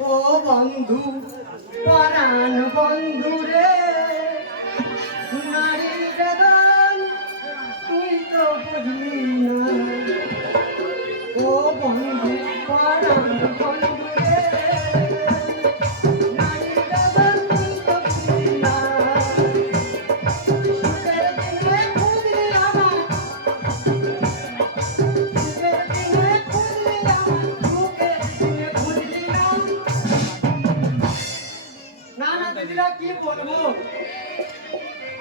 ও বন্ধু পরাণ বন্ধু রে নারীর বেদন তুই তো বুঝলি না ও বন্ধু পরাণ বন্ধু রে নারীর বেদন তুই তো বুঝলি না সুখের দিনে খুঁজলি আমার সুখের দিনে খুঁজলি আমার সুখের দিনে খুঁজলি না না না দিদিরা কি বলবো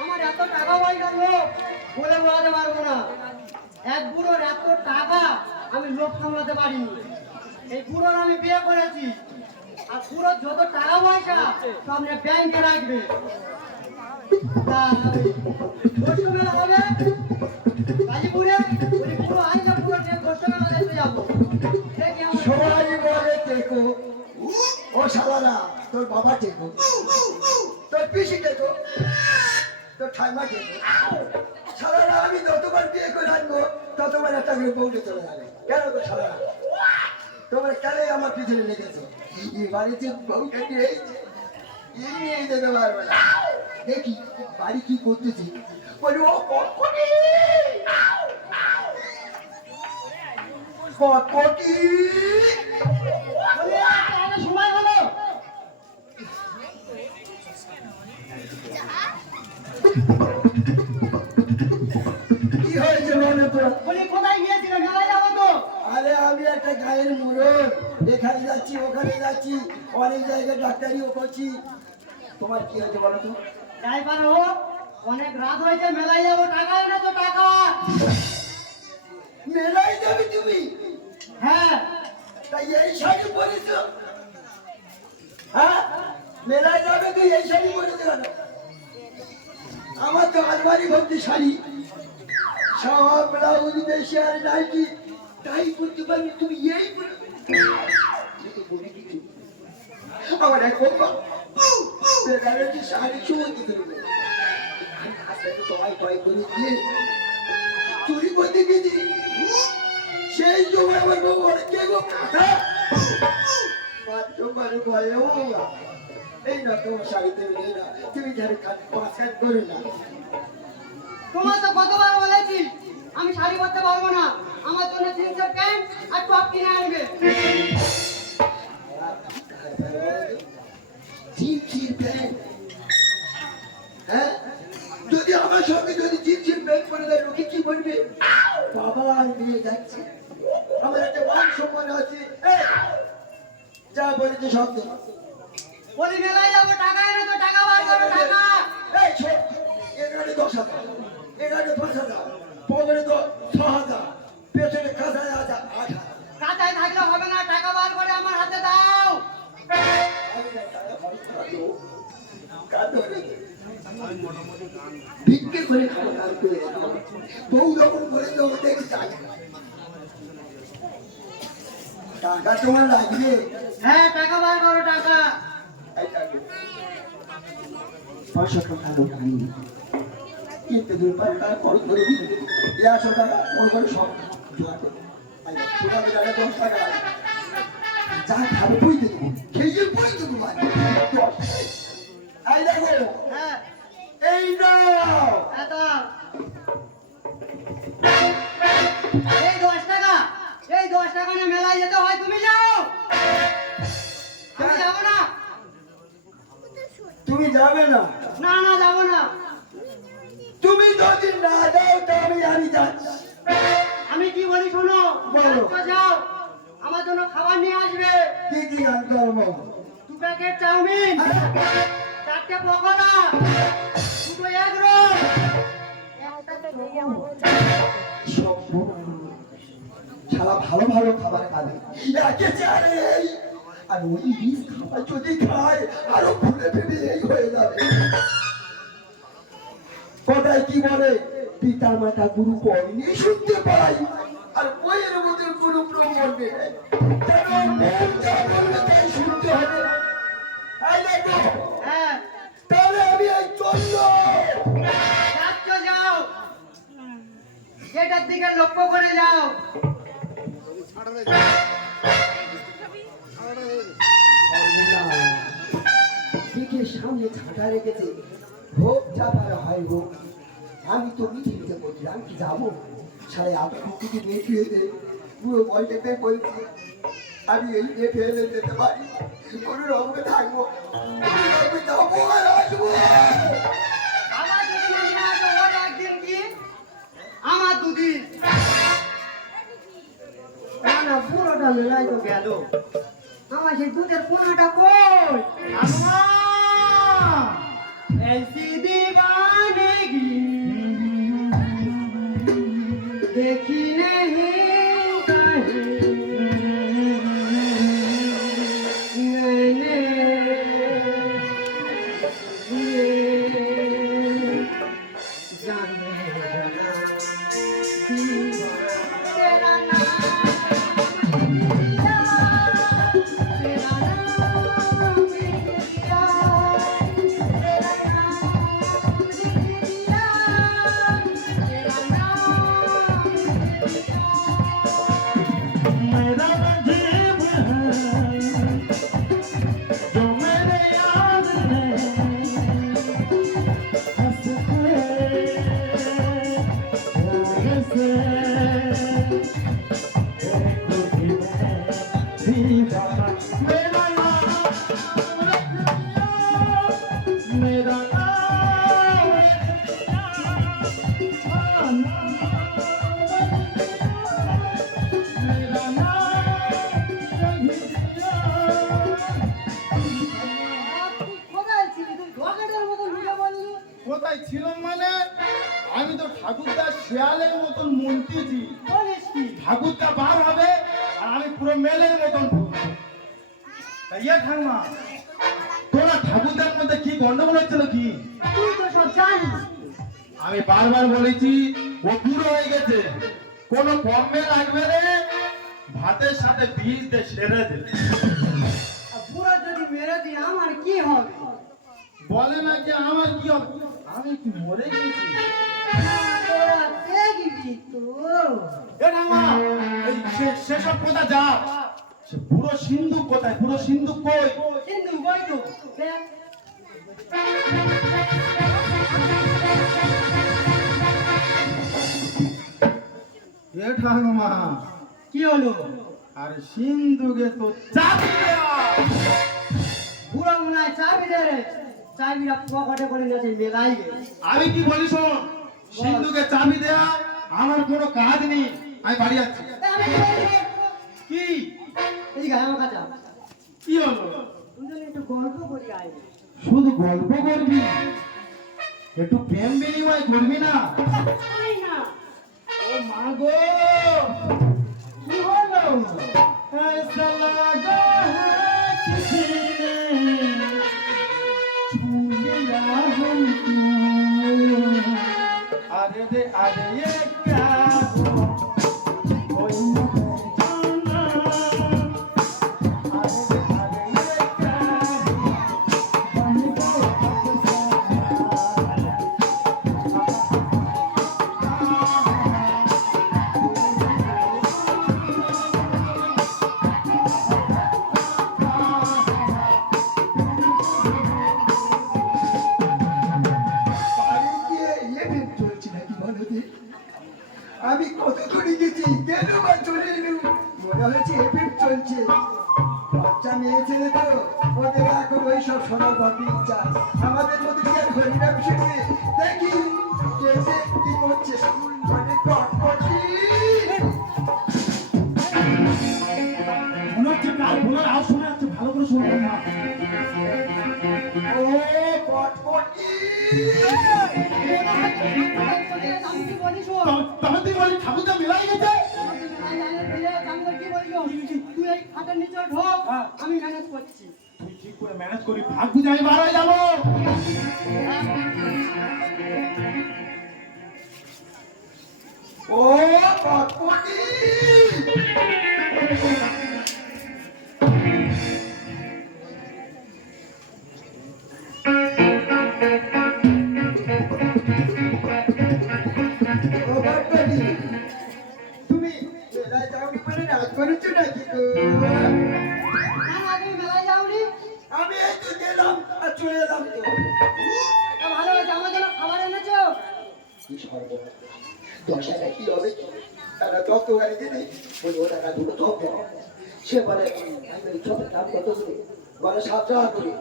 আমার এত টাকা পয়সা লোক বলে বোঝাতে পারবো না এক বুড়োর এত টাকা আমি লোক সামলাতে পারিনি এই বুড়োর আমি বিয়ে করেছি আর বুড়োর যত টাকা পয়সা সামনে ব্যাংকে রাখবে তা দর্শক মেলা হবে গাজীপুরে ওই বুড়ো আইসা পুরো দর্শক মেলা দেখতে যাবো দেখি আমার সবাই বলে টেকো ও শালারা তোর বাবা টেকো তোর পিসি টেকো তোর ঠাইমা টেকো শালারা আমি যতবার বিয়ে করে আনবো ততবার একটা করে বউকে চলে যাবে কেন গো শালারা তোমরা কেন আমার পিছনে লেগেছো এবারে যে বউটা নিয়েছে নিয়ে যেতে পারবে না দেখি বাড়ি কি করতেছি বলি ও কটকটি কটকটি বলে, আমার সময় হলো কি হয়েছে মনে তো বলি কোথায় গিয়েছিল মেলায় যাবো তো আরে আমি একটা গায়ের মুরগ এখানে যাচ্ছি ওখানে যাচ্ছি অনেক জায়গায় ডাক্তারিও করছি তোমার কি হয়েছে বলো তো যাই পারো হোক অনেক রাত হয়েছে মেলায় যাবো টাকা এনে তো টাকা মেলায় যাবে তুমি হ্যাঁ তাই এই শাড়ি পরেছ হ্যাঁ মেলায় যাবে তুই এই শাড়ি পরেছ কেন আমার তো আলমারি ভর্তি শাড়ি সব ব্লাউজ বেশি আর নাইটি তাই করতে পারি তুমি এই পরে আমার এক বাবা মেলায় যে শাড়ি চুমতি করবে তোমায় ভয় করে দিয়ে চুরি করতে গেছি সেই সময় আমার বাবু অনেক কে গো কাঁথা তোমার ভয়ে ও এই না তোমার শাড়িতে নেই না তুমি ঝাড়ে খালি পাঁচ কাজ করে না তোমার তো কতবার বলেছি আমি শাড়ি পরতে পারবো না আমার জন্য জিন্সের প্যান্ট আর টপ কিনে আনবে জিন্সের প্যান্ট হ্যাঁ যদি আমার সঙ্গে যদি জিন্সের প্যান্ট পরে দেয় লোকে কি বলবে বাবা আর নিয়ে যাচ্ছে আমার একটা মান সম্মান আছে যা বলেছে সব দেব বলি মেলায় যাবো টাকা এনে তো টাকা বার করো টাকা এই ছোট এখানে 10,000 এখানে 5,000 পকেটে তো 6,000 পেছনে কাঁথায় আছে 8,000 কাঁচায় থাকলে হবে না টাকা বার করে আমার হাতে দাও ভিক্ষে করে খাবার কাজ করে বউ যখন বলে দেবো দেখি টাকা তোমার লাগবে হ্যাঁ টাকা বার করো টাকা 500 টাকা লোক আনি কিন্তু 2 টাকা কল করে দিই 100 টাকা ওর করে সব জোগাড় করে যা খাবে বই দেবো খেয়ে বই দেবো এই দেখো হ্যাঁ এই নাও এত এই 10 টাকা এই 10 টাকা নিয়ে মেলায় যেতে হয় তুমি যাও আমি যাবো না তুমি যাবে না না না যাবো না তুমি যদি না দাও তবে আমি যাচ্ছি আমি কি বলি শোনো বলো। যাও, যাও আমার জন্য খাবার নিয়ে আসবে কি কি গান করবো 2 প্যাকেট চাউমিন 4টে পকোড়া 2 এগ রোল সারা ভালো ভালো খাবার খাবে একে চারে আর ওই বীজ খাবার যদি খায় আরো ফুলে ফেলে এই হয়ে যাবে কোথায় কি বলে পিতা মাতা গুরু পড়িনি শুনতে পাই আর বইয়ের মধ্যে গুরু প্রমাণ নেই কেন মন যা বলবে তাই শুনতে হবে এই দেখো হ্যাঁ তাহলে আমি এই চললো যাচ্ছ যাও যেটার দিকে লক্ষ্য করে যাও ছাড়া মন্দিরের সামনে ছাঁটা রেখেছে, হোক যা পারা হয় হোক। আমি তো পৃথিবীতে বলছিলাম কি যাবো, সাড়ে 8 থেকে মেয়ে দে পুরো মলটাতে বলছি আমি এই যে ফেলে যেতে পারি, কোনো রকমে থাকবো, কোনো রকমে যাবো আর আসবো। আমার দুদিন না তো ওর একদিন কি আমার দুদিন না না পুরোটা মেলাই তো গেল। আমার সেই দুধের পোনাটা কই? ঠাকুমা ऐसी दीवानगी देखी नहीं कहीं मैंने ये जाने लगा तेरा नाम लिया, तेरा नाम लिया, तेरा नाम लिया, तेरा नाम लिया। मेरा नजीब है जो मेरे याद है हंसते प्यार से देखो कि मैं दीवाना मेरा नाम रख लिया मेरा नाम रख लिया मेरा नाम रख लिया তুই কোথায় ছিলি? তুই ঢোকাটার মতো ঢুকে বললি। কোথায় ছিলাম মানে আমি তো ঠাকুরদার শেয়ালের মতন মন্ত্রীজি। বলিস কি? ঠাকুরদা বার হবে আর আমি পুরো মেলের মতন ঢুকবো। তাই ইয়ে ঠাকুমা তোরা ঠাকুরদার মধ্যে কি গন্ডগোল হচ্ছিল কি? তুই তো সব জানিস। আমি বারবার বলেছি ও বুড়ো হয়ে গেছে, কোনো কমে লাগবে রে, ভাতের সাথে বীজ দিয়ে সেরে দে। আর বুড়ো যদি মেরে দিই আমার কি হবে? বলে না যে আমার কি হবে, আমি কি মরে গেছি? তোরা দেখবি তো। এ ঠাকুমা এই সেসব কথা যা, সে বুড়ো সিন্ধু কোথায়, বুড়ো সিন্ধু কই? কিন্তু বই তো দেখ। এ ঠাকুমা কি হলো? আর সিন্ধুকে তো চাপি দেওয়া। বুড়ো মনে হয় চাবি দে রে। চাবিটা পকেটে করে নিয়েছে মেলাই গে। আমি কি বলি শোন, সিন্ধুকে চাবি দেয়া আমার কোনো কাজ নেই, আমি বাড়ি যাচ্ছি। কি এদিকে আয় আমার কাছে আয়। কি হলো? দুজনে একটু গল্প করি আয়। শুধু গল্প করবি, একটু প্রেম বিনিময় করবি না? আয় না। ও মা গো, কি হলো? ऐसा लगा है किसी ने छू लिया हमको। अरे ये क्या हुआ? कोई नहीं जाना। अरे ये क्या हुआ? बन गए বাড়ি গিয়ে ইয়ে ভেব চলছে নাকি বলো দি? আমি কত দূরে গেছি, কেন বা চলে এলুম? মনে হচ্ছে এফেম চলছে। বাচ্চা মেয়ে ছেলে তো, ওদের এখন ওই সব শোনা ভাবি ইচ্ছা। আমাদের মধ্যে কি আর হরিনাম শিখবে? দেখি কে যে কি করছে, মানে কটকটি। মনে হচ্ছে কাল ভোলার আওয়াজ শোনা যাচ্ছে, ভালো করে শোনা না। ও কটকটি। আমি কি বলি শোন। তবে তুই বলি ঠাকুরদা মিলাই গেছে। আমি তো কি বলি শোন। তুই এই খাটের নিচে ঢোক, আমি ম্যানেজ করছি। তুই ঠিক করে ম্যানেজ করি, ভাগ বুঝে আমি বার হয়ে যাবো। ও কটকটি। ও কটকটি, তুমি মেলায় যাওনি বলে রাগ করেছো নাকি গো? না, না, তুমি মেলায় যাওনি? আমি এই তো গেলাম আর চলে এলাম তো তা ভালো হয়েছে, আমার জন্য খাবার এনেছো? কি সর্বনাশ 10 টাকা কি হবে তারা তত গাড়ি দিদি বলবো টাকা দুটো তো সে বলে আমি বলি ছোট দাম কত করে বলে 7 টাকা করে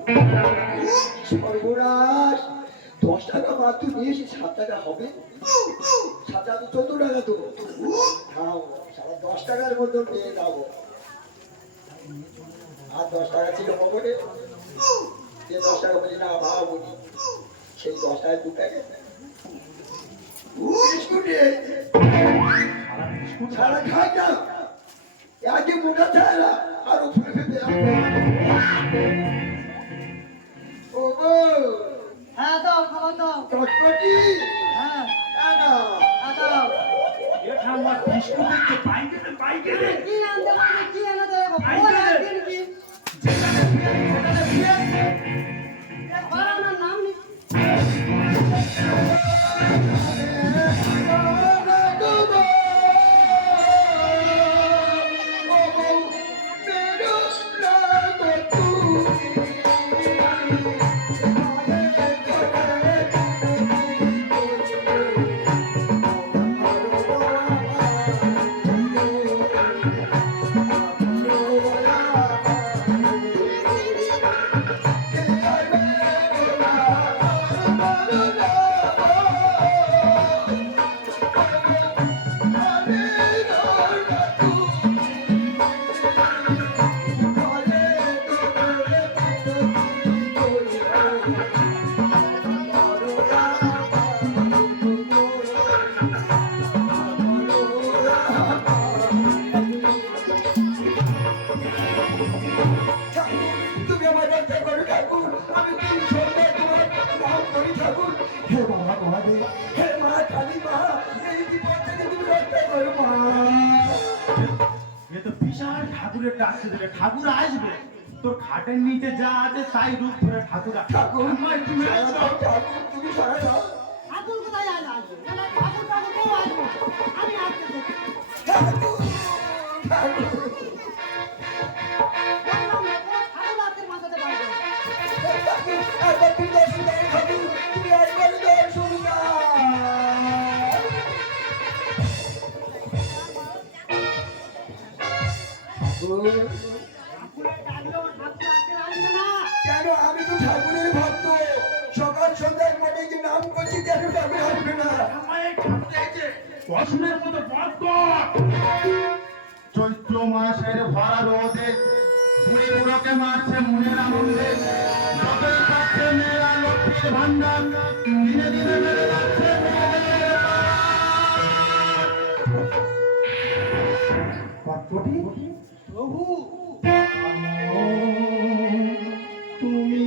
সর্বনাশ 10 টাকা মাত্র নিয়েছি 7 টাকা হবে 7 টাকা তো 14 টাকা তো খাও সারা 10 টাকার মধ্যে নিয়ে যাবো আর 10 টাকা ছিল পকেটে যে 10 টাকা বলি না ভাব বলি সেই 10 টাকা 2 টাকা বিস্কুটে সারা খাই না আগে মোটা চায় না আর উপরে ফেলতে ও গো হ্যাঁ দাও, খাবার দাও। চটপটি হ্যাঁ দাও দাও। এ ঠাম্মা বিস্কুট দিচ্ছে বাইকে দে কি আনতে পারবে, কি এনে দেবো? বল একদিন কি? যেখানে ফিরে বাড়ানোর নাম নি। তুমি আমার রক্ষা করো ঠাকুর আমি কি সন্ধ্যে তোমার নাম করি ঠাকুর হে বাবা মহাদেব হে মা কালী মা এই বিপদ থেকে তুমি রক্ষা করো মা এ তো বিশাল ঠাকুরের ডাকছে দিলে ঠাকুর আসবে তোর খাটের নিচে যা আছে তাই রূপ ধরে ঠাকুর আসবে। ঠাকুর ঠাম্মা, তুমি সারা আসো। দাও, ঠাকুর তুমি সারা দাও ঠাকুর কোথায় আসবে? ঠাকুর কেউ আসবো? আমি আসতে দেখি। ঠাকুর ঠাকুর বললাম না, তোমার ঠাকুর আসতে মাথাতে পারবে না। ঠাকুর একবার তুমি দর্শন দাও ঠাকুর তুমি একবার দর্শন দাও ঠাকুর ঠাকুরের ডাকলেও ঠাকুর আসতে আসবে না। কেন আমি তো ঠাকুরের ভক্ত সকাল সন্ধ্যায় মনে যে নাম করছি কেন ঠাকুর আসবে না ঠাম্মা, এই ঠাকুর এসেছে। অসুরের মতো বধ কর। চৈত্র মাসের ভরা রোদে বুড়ি বুড়োকে মারছে মনের আনন্দে যতই পাচ্ছে মেয়েরা লক্ষ্মীর ভান্ডার দিনে দিনে বেড়ে যাচ্ছে মেয়েদের কটকটি প্রভু, তুমি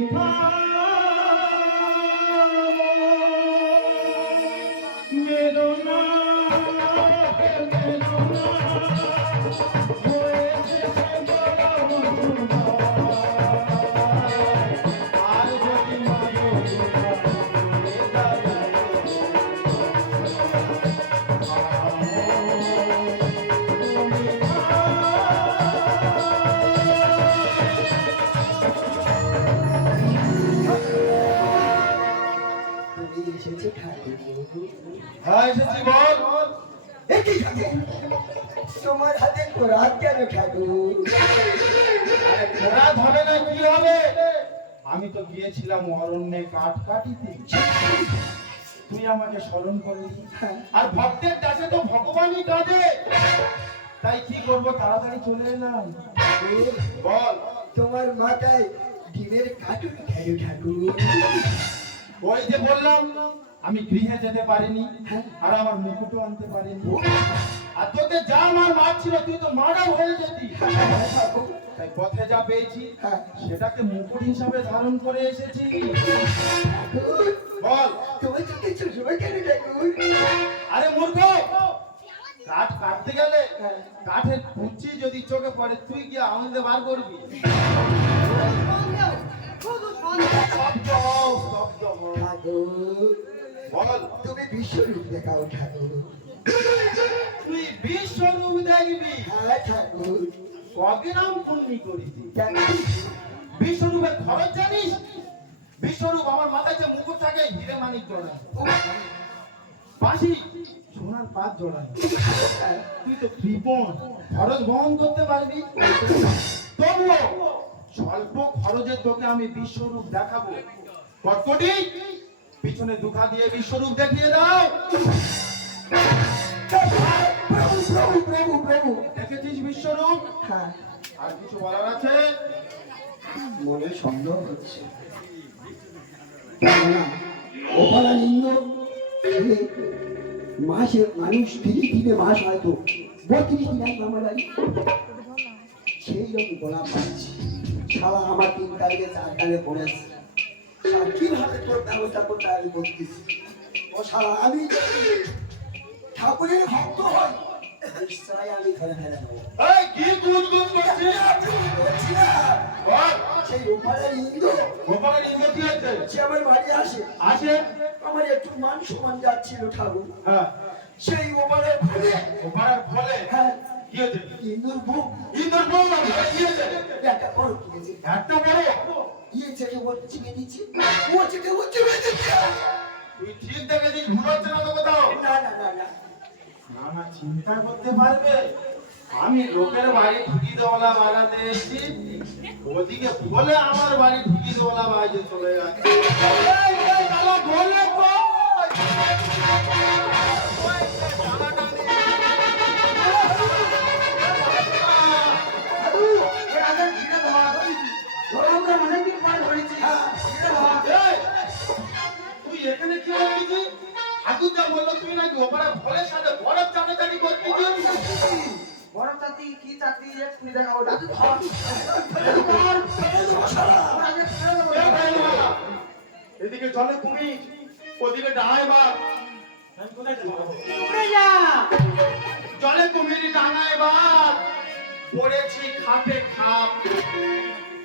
মেরো না আর যদি তুমি এসেছো ঠাকুর হ্যাঁ এসেছি বল একই ঠাকুর তোমার হাতে কোরআন কেন ঠাকুর রাত হবে না কি হবে আমি তো গিয়েছিলাম অরণ্যে কাঠ কাটিতে তুই আমাকে স্মরণ করলি আর ভক্তের কাছে তো ভগবানই কাঁদে তাই কি করব তাড়াতাড়ি চলে এলাম বল তোমার মাথায় ডিমের কাটুন কেন ঠাকুর ওই যে বললাম আমি গৃহে যেতে পারিনি আর আমার মুকুটও আনতে পারিনি আর তোকে যা আমার মারছিল তুই তো মারাও হয়ে যেতি ঠাকুর তাই পথে যা পেয়েছি হ্যাঁ। সেটাকে মুকুট হিসাবে ধারণ করে এসেছি ঠাকুর বল তুমি তো কিছু সময় কেন ঠাকুর আরে মূর্খ কাঠ কাটতে গেলে কাঠের কুচি যদি চোখে পড়ে তুই কি আনন্দে বার করবি সন্দেহ, শুধু সন্দেহ। শব্দ শব্দ ঠাকুর বল তুমি বিশ্বরূপ দেখাও ঠাকুর তুই বিশ্বরূপ দেখবি হ্যাঁ ঠাকুর কবিরাম পুণ্যি করিবি কেন বিশ্বরূপের খরচ জানিস বিশ্বরূপ, আমার মাথায় যে মুকুট থাকে হিরে মানিক জড়ায়, বাঁশি সোনার পাত জড়ায়। তুই তো কৃপণ, খরচ বহন করতে পারবি, তবুও স্বল্প খরচে তোকে আমি বিশ্বরূপ দেখাবো। কটকটি পিছনে দুখা দিয়ে বিশ্বরূপ দেখিয়ে দাও। প্রভু প্রভু প্রভু প্রভু। দেখেছিস বিশ্বরূপ? হ্যাঁ, আর কিছু বলার আছে? মনে সন্দেহ হচ্ছে। ওপালা নিন্দ মাসে মানুষ 30 মাস হয়তো 32 দিন এক নামা লাগে, সেই রকম বলা পাচ্ছি। সারা আমার 3 তারিখে 4 তারিখে পড়েছে। আর কিভাবে তোর ব্যবস্থা করতে আমি বলতেছি। ও সারা আমি ঠাকুরের ভক্ত হই, নিশ্চয় আমি ধরে ফেলে দেবো। এই কি গুনগুন করছিস? বলছি না, বল। সেই ওপালা নিন্দ গোপালের ইন্দ্র কি হয়েছে? সে আমার বাড়ি আসে, আসে? আমার একটু মান সম্মান যাচ্ছিল ঠাকুর, হ্যাঁ। সেই ওপারে ভুলে গোপালের ফলে হ্যাঁ কি হয়েছে? ইন্দুর বউ ইন্দ্র বললাম কি হয়েছে? একটা বড় কিনেছে, এত বড়? ইয়ে চেকে ওর চিপে দিচ্ছে, ও চেকে ও চিপে দিচ্ছে। তুই ঠিক দেখেছিস? ভুল হচ্ছে না তো কোথাও? না না না না, না না, চিন্তা করতে পারবে, আমি লোকের বাড়ি ঢুকি দেওয়ালা বাগাতে এসেছি, ওদিকে বলে আমার বাড়ি ঢুকি দেওয়ালা বাজে চলে গেছে। এই, এই, শালা বলে কই? এই, তুই এখানে কি করছিস? ঠাকুর যা বললো তুই নাকি ওপারে ফলের সাথে বরফ চাটাচাটি করছিস। বড় চাতি কি চাতি এক্ষুনি দেখাবো দাদু এই ভাইরা, এদিকে জলে কুমির, ওদিকে ডাঙায় বাঘ। আমি কোথায় যাবো? জলে কুমির, ডাঙায় বাঘ, পড়েছি খাপে খাপ,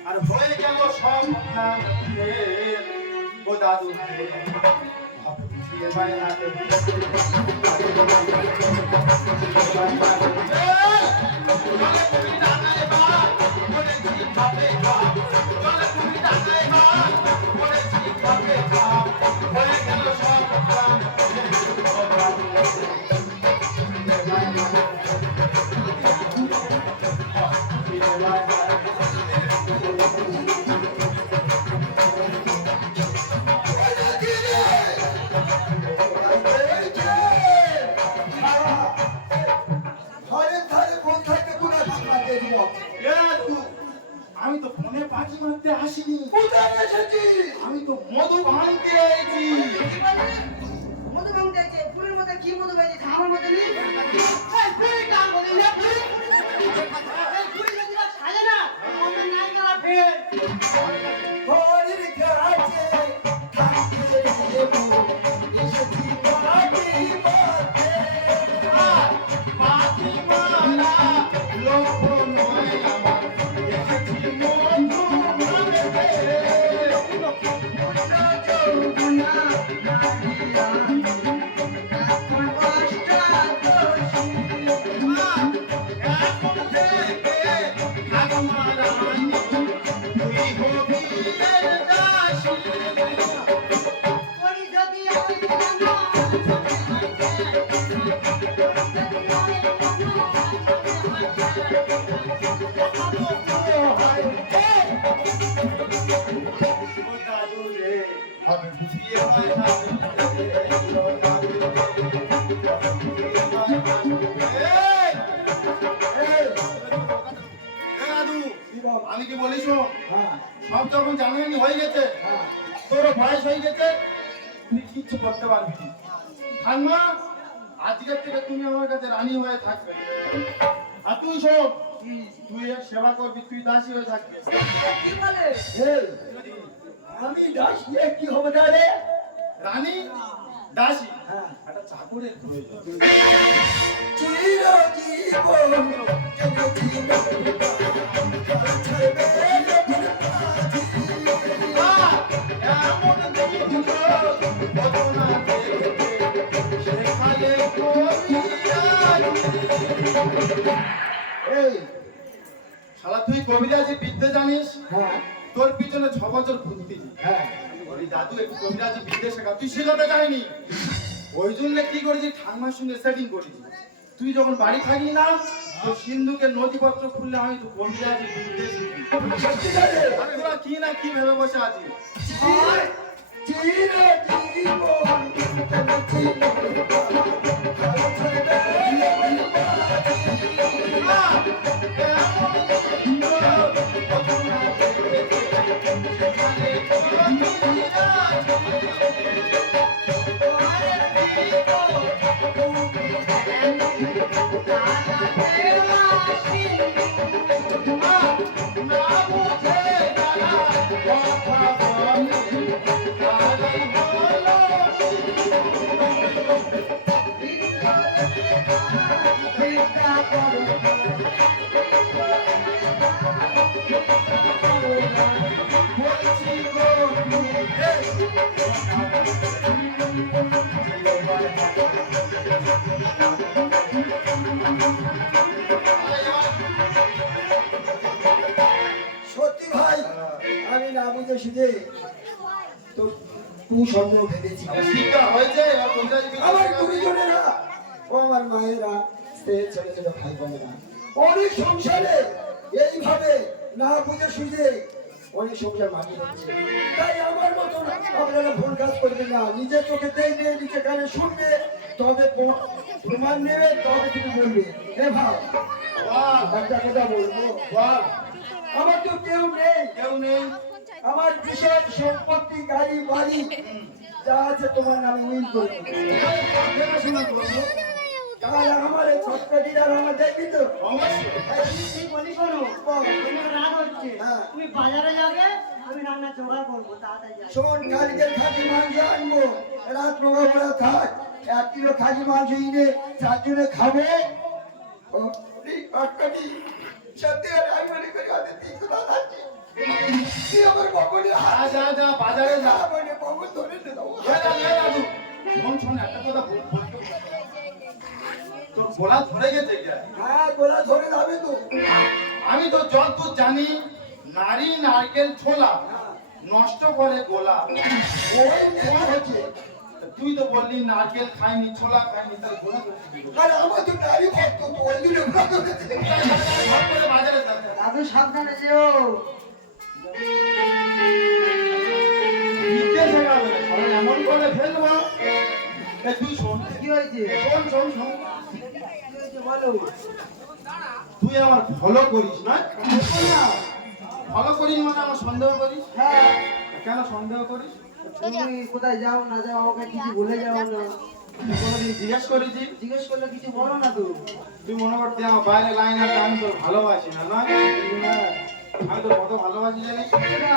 আর হয়ে গেল সব খাপ ফেল। ও দাদু রে, ভাবে বুঝিয়ে পায় না তো। জলে কুমির, ডাঙায় বাঘ, পড়েছি খাপে খাপ, জলে কুমির, ডাঙায় বাঘ, পড়েছি খাপে খাপ, হয়ে গেল সব খাপ ঘরে ঘরে বোন থাকতে কোথায় ভাবনা দিয়ে দিব? আমি তো ফোনে পাখি মারতে আসিনি, কোথায় এসেছি? আমি তো মধু ভাঙতে এসেছি। মধু ভাঙতে আছে ফুলের মধ্যে কি মধু বেরিয়েছে আমার মধ্যে নেই এই ফুল কাম বলি না ফুল এই ফুল যদি না ছাড়ে না আমাদের নাই করা ফের ঘরের কাছে থাকতে দেব, এসেছি পাখি মারতে। পাখি মারা লোক নয় আমার, এসেছি মধু ভাঙতে। এখন থেকে ঠাকুমারা তুই হবি এর দাসী। করি যদি আমি জানা ও দাদু রে, হবে বুঝিয়ে হয় না। এই, এই, দাদু, কি বল? আমি কি বলি শোন, হ্যাঁ, সব যখন জানাজানি হয়ে গেছে, হ্যাঁ, তোরও বয়স হয়ে গেছে, তুই কিচ্ছু করতে পারবি না। ঠাম্মা, আজকের থেকে তুমি আমার কাছে রানী হয়ে থাকবে। আর তুই শোন, তুই এর সেবা করবি, তুই দাসী হয়ে থাকবি। কি বলে এই, আমি দাস দিয়ে কি হবে তাহলে? রানী, দাসী, হ্যাঁ, একটা চাকরের প্রয়োজন। চিরজীবন কেটেছি ছাড়বে যখন পাখি। এমন দুঃখ হতো না দেখতে, সেখানে এই, শালা তুই কবিরাজি বিদ্যে জানিস, হ্যাঁ, তোর পিছনে 6 বছর ঘুরতেছি, হ্যাঁ, ওই দাদু একটু কবিরাজি বিদ্যে শেখা, তুই শেখাতে যায়নি। ওই জন্য কি করেছি, ঠাম্মার সঙ্গে সেটিং করেছি। তুই যখন বাড়ি থাকি না, তো সিন্ধুকে নথিপত্র খুললে আমি তো কবিরাজি বিদ্যে শিখি। সত্যিকারে আরে তোরা কি না কি ভেবে বসে আছিস? আর চিরজীবন সত্যি ভাই, আমি না বুঝে শুধু তো কুসন্দেহ ভেবেছি। শিক্ষা হয়েছে, এবার কবিরাজি বিদ্যে আমার শেখাবি। গুরুজনেরা ও আমার মায়েরা, সে ছোট ছোট ভাই বোনেরা অনেক সংসারে এইভাবে না বুঝে সুঝে অনেক সংসার মাটি হচ্ছে। তাই আমার মতন আপনারা ভুল কাজ করবেন না। নিজের চোখে দেখবে, নিজের কানে শুনবে, তবে প্রমাণ নেবে, তবে তুমি বলবে। এ ভাই, বল, একটা কথা বলবো, বল। আমার তো কেউ নেই। কেউ নেই। আমার বিশাল সম্পত্তি, গাড়ি বাড়ি যা আছে তোমার নামে উইল করবো। দেখাশোনা করবো। তাহলে আমার এই ছটকাটি আর আমার দেখবি তো। অবশ্যই। তুই বলি শোনো, তোমার রাত হচ্ছে, হ্যাঁ। তুমি বাজারে যাবে, আমি রান্না জোগাড় করবো, তাড়াতাড়ি যাই। শোন, কালকের খাসি মাংস আনবো, রাত নোংরা থাক, 1 কিলো খাসি মাংস এনে 4 জনে খাবো। ও, এই ছটকাটি সত্যি আর আমি মনে করি ওদের দিক কথা আছে। তুই আমার বকনে যা, যা, বাজারে যা। বলে বকন ধরে নে দাও। দাদু, শোন, শোন, একটা কথা বলতে হবে। তোর গলা ধরে গেছে কি? হ্যাঁ, গোলা ধরে যাবে তো। আমি তো যতদূর জানি, নারী নারকেল ছোলা নষ্ট করে গোলা। ওই নেই হচ্ছে। তুই তো বললি নারকেল খাইনি, ছোলা খাইনি, তাহলে গোলা করছিস কি করে? আর আমার তো নারী ভক্ত তো, ওই জন্য ভালো হয়েছে। ভাগ করে বাজারে যা। দাদু সাবধানে যেও। বিদ্যে শেখাবে না, সবাই এমন করে ফেলবো। এ তুই শোন, কি হয়েছে? শোন, শোন, শোন। কি হয়েছে বলো। তুই আমার ভালো করিস না? বলো না। ভালো করিস মানে আমার সন্দেহ করিস? হ্যাঁ, কেন সন্দেহ করিস? তুমি কোথায় যাও না যাও আমাকে কিছু বলে যাও না। তুই কোনোদিন জিজ্ঞেস করেছি? জিজ্ঞেস করলে কিছু বলো না তো। তুই মনে করতে আমার বাইরে লাইন আছে, আমি তোর ভালোবাসি না, না? হ্যাঁ, আমি তোর কত ভালোবাসি জানিস? সেটা